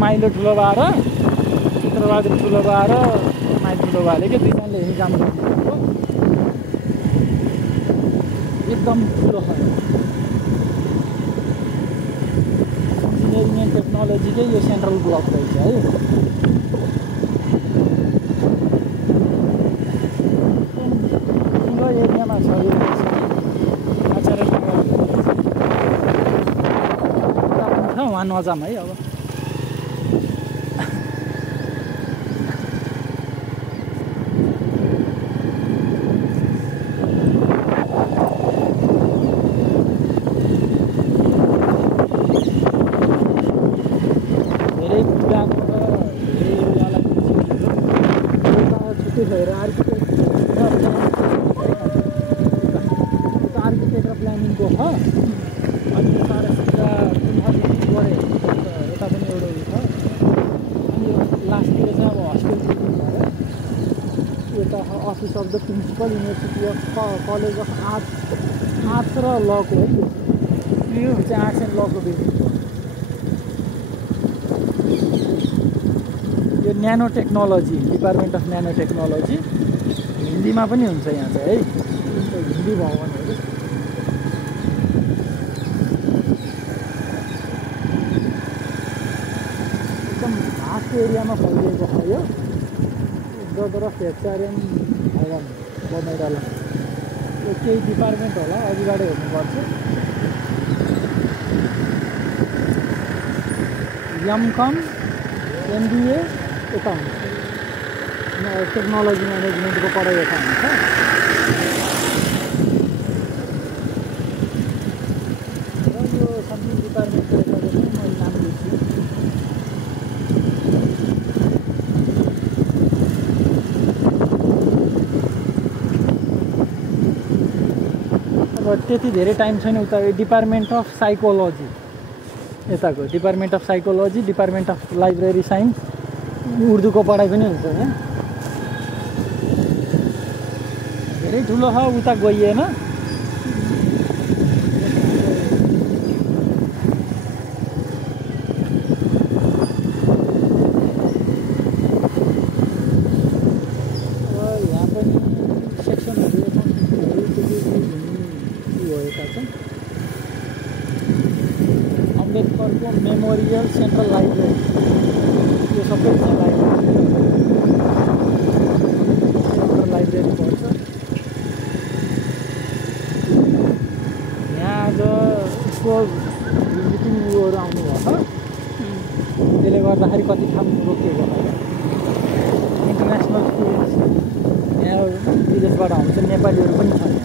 माइलो ठुलो भएर चित्रबहादुर ठुलो भएर माइलो ठुलो भएर के दुईजनाले यहीँ काम गर्नुभएको एकदम ठुलो छ इन्जिनियरिङ एन्ड टेक्नोलोजीकै यो सेन्ट्रल ब्लक रहेछ है ठुलो एरियामा छ यो आचार्य वहाँ नजाम है अब आर्किटेक्चर प्लानिङको छ अनि सारा गरे यता पनि एउटा उयो छ अनि लास्टतिर चाहिँ अब हस्टेल बिल्डिङ भयो यता office of the principal university of college of arts र लको है यो चाहिँ आर्ट्स एन्ड लको बिल्डिङ यो न्यानो टेक्नोलोजी डिपार्टमेन्ट अफ न्यानो टेक्नोलोजी हिन्दीमा पनि हुन्छ यहाँ चाहिँ है हिन्दी भवनहरू एकदम भास्ट एरियामा फैलिएको छ यो गदर फ्याक्चरियन भवन बनाइरहला यो केही डिपार्टमेन्ट होला अघिबाट हेर्नुपर्छ एमकम एमबिए यता हुन्छ टेक्नोलोजी म्यानेजमेन्टको पढाइ यता हुन्छ र यो समथिङ डिपार्टमेन्टको यता चाहिँ मैले नाम दिन्छु अब त्यति धेरै टाइम छैन उता डिपार्टमेन्ट अफ साइकोलोजी यताको department of psychology department of library science उर्दूको पढाइ पनि हुन्छ यहाँ धेरै ठुलो छ उता गइएन यहाँ पनि सेक्सनहरू भएका छन् अम्बेडकरको मेमोरियल सेन्ट्रल लाइब्रेरी यो सबै चाहिँ लाइब्रेरी पर्छ यहाँ आज उसको भिजिटिङ उयोहरू आउनुभएको त्यसले गर्दाखेरि कति ठाउँ रोकिएको इन्टरनेसनल स्टुडेन्ट्स यहाँ विदेशबाट आउँछ नेपालीहरू पनि छन्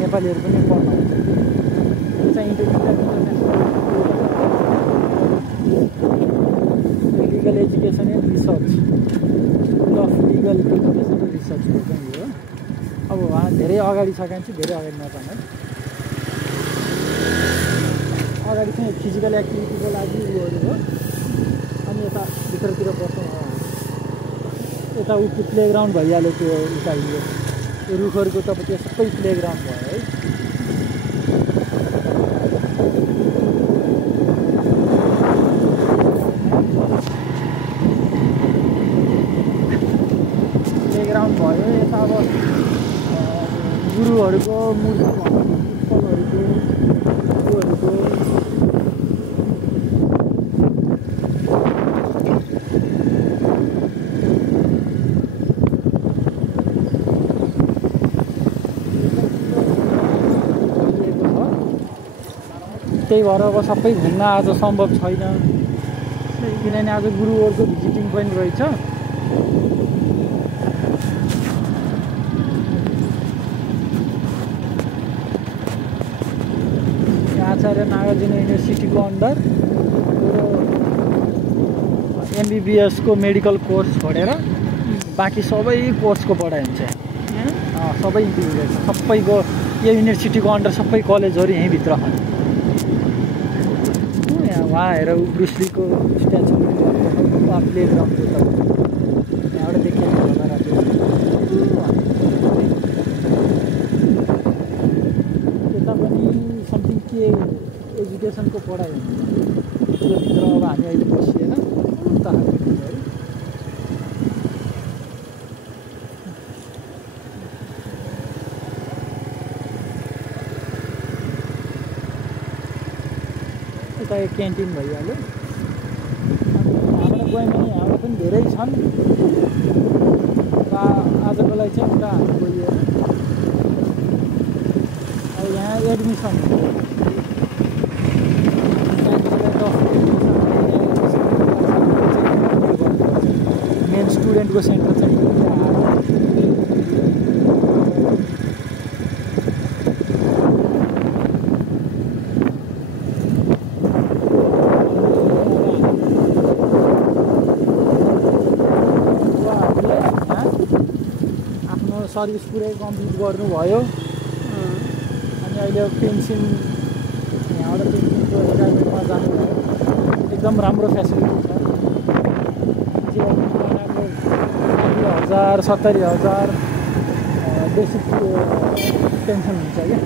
नेपालीहरू पनि पढ्नुहुन्छ यो चाहिँ international legal education and research school of legal education र रिसर्चको चाहिँ हो अब उहाँ धेरै अगाडि छ भने चाहिँ धेरै अगाडि नजाउँ है अगाडि चाहिँ फिजिकल एक्टिभिटीको लागि उयोहरू हो अनि यता भित्रतिर बस्नु यता उति प्लेग्राउन्ड भइहाल्यो त्यो उता यो रुखहरूको त त्यो सबै प्लेग्राउन्ड भयो है प्लेग्राउन्ड भयो यता अब गुरुहरूको मूर्ति पुष्पलहरूको गुरुहरूको त्यही भएर अब सबै घुम्न आज सम्भव छैन किनभने आज गुरुहरूको भिजिटिङ पनि रहेछ आचार्य नागार्जुन युनिभर्सिटीको अन्डर एमबीबीएस को मेडिकल कोर्स छोडेर बाँकी सबै कोर्सको पढाइ हुन्छ सबै इन्क्लुडेड सबैको यो युनिभर्सिटीको अन्डर सबै कलेजहरू यहीँभित्र छन् यहाँ उहाँ हेर ब्रुसलीको स्ट्याचु प्ले ग्राउन्ड यहाँबाट देखिहाल्नु होला राति यता पनि समथिङ के एजुकेसनको पढाइ हुन्छ त्योभित्र अब हामी अहिले बसिएन उता खालको उता क्यान्टिन भइहाल्यो यहाँबाट गयौँ भने यहाँबाट पनि धेरै छन् आजको लागि चाहिँ उता हामी गइयो अब यहाँ एडमिसन मेन स्टुडेन्टको सेन्टर चाहिँ सर्भिस पुरै कम्प्लिट गर्नुभयो अनि अहिले पेन्सन यहाँबाट पेन्सनको रिटायरमेन्टमा जानुभयो एकदम राम्रो फेसिलिटी छ 60,000 70,000 बेसिक पेन्सन हुन्छ क्या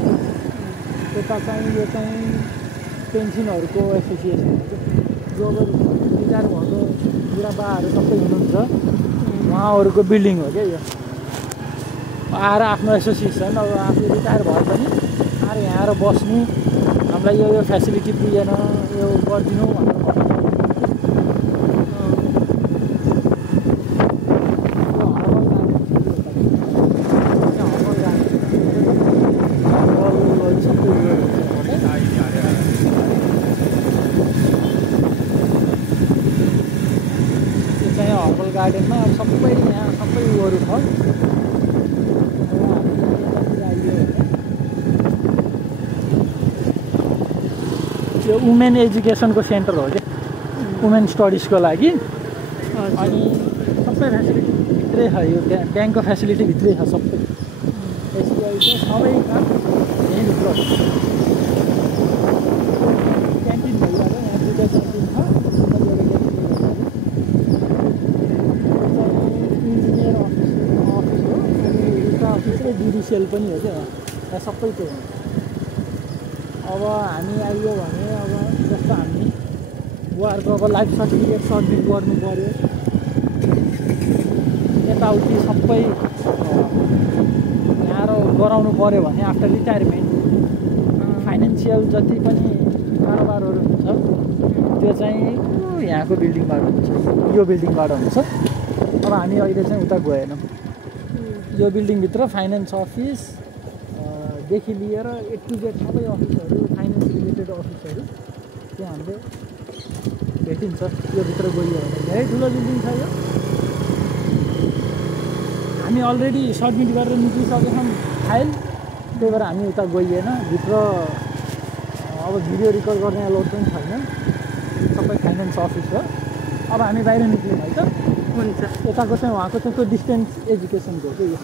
यता चाहिँ यो चाहिँ पेन्सनहरूको एसोसिएसन हो जो रिटायर भएको बुढाबाहरू सबै हुनुहुन्छ उहाँहरूको बिल्डिङ हो क्या यो आएर आफ्नो एसोसिएसन अब आफू रिटायर भए पनि आएर यहाँ आएर बस्नु हामीलाई यो फेसिलिटी पुगेन यो गरिदिनु भनेर चाहिँ हर्बल गार्डनमा अब सबै यहाँ सबै उयोहरू छ यो वुमेन एजुकेसनको सेन्टर हो क्या वुमेन स्टडिजको लागि अनि सबै फेसिलिटी भित्रै छ यो ब्याङ्कको फेसिलिटी भित्रै छ सबै एसबिआई चाहिँ सबै काम यहीँभित्र हो क्यान्टिन भइहाल्यो यहाँ दुईवटा क्यान्टिन छ इन्जिनियर अफिस हो अनि उता अफिस चाहिँ जुडिसियल पनि हो क्या यहाँ सबै त्यो अब हामी आइयो भने अब जस्तो हामी उहाँहरूको अब लाइफ सर्टिफिकेट सबमिट गर्नु पऱ्यो यताउति सबै यहाँ गराउनु पऱ्यो भने आफ्टर रिटायरमेन्ट फाइनेन्सियल जति पनि कारोबारहरू हुन्छ त्यो चाहिँ यहाँको बिल्डिङबाट हुन्छ यो बिल्डिङबाट हुन्छ अब हामी अहिले चाहिँ उता गएनौँ यो बिल्डिङभित्र फाइनेन्स अफिस देखि लिएर A to Z सबै अफिसहरू फाइनेन्स रिलेटेड अफिसहरू त्यहाँ हामीले भेटिन्छ यो भित्र गइयो भने धेरै ठुलो बिल्डिङ छ यो हामी अलरेडी सबमिट गरेर निस्किसकेछौँ फाइल त्यही भएर हामी उता गइएन भित्र अब भिडियो रेकर्ड गर्ने अलाउड पनि छैन सबै फाइनेन्स अफिस हो अब हामी बाहिर निस्क्यौँ है त हुन्छ यताको चाहिँ उहाँको चाहिँ त्यो डिस्टेन्स एजुकेसनको हो यो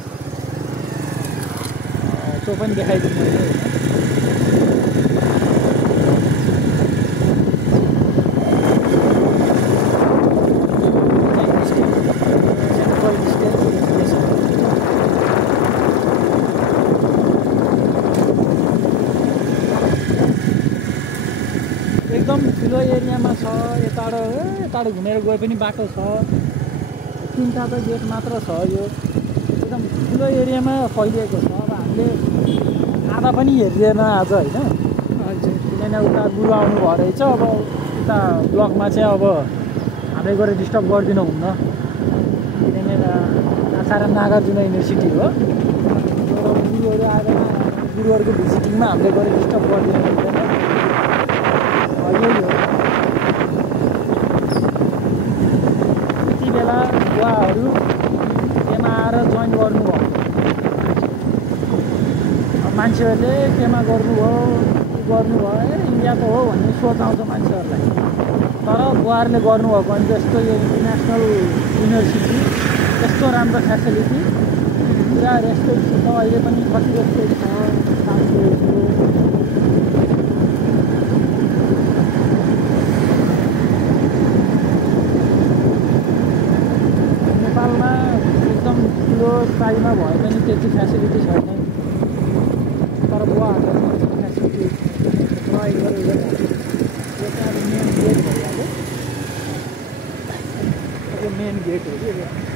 त्यो पनि देखाइदिनु मैले एकदम ठुलो एरियामा छ यताबाट घुमेर गए पनि बाटो छ 3टा त गेट मात्र छ यो एकदम ठुलो एरियामा फैलिएको छ अब हामीले आधा पनि हेरिएन आज होइन हजुर किनभने उता गुरु आउनु भयो रहेछ अब उता ब्लकमा चाहिँ अब हामीले गएर डिस्टर्ब गरिदिनु हुन्न किनभने सारा नागार्जुन युनिभर्सिटी हो गुरुहरू आएर गुरुहरूको भिजिटिङमा हामीले गएर डिस्टर्ब गरिदिनु हुँदैन यही हो त्यति बेला बुवाहरू केमा आएर जोइन गर्नुभयो मान्छेहरूले केमा गर्नुभयो इन्डिया त हो भन्ने सोच आउँछ मान्छेहरूलाई तर बुवाहरूले गर्नुभएको भने जस्तो यो इन्टरनेसनल युनिभर्सिटी यस्तो राम्रो फेसिलिटी पुरा रेस्पेक्ट छ अहिले पनि कति रेस्पेक्ट छ प्राइमा भए पनि त्यति फेसिलिटी छैन तर बुवाहरूले फेसिलिटी प्रयोग गरेर यो चाहिँ अब मेन गेट भइहाल्यो यो मेन गेट हो कि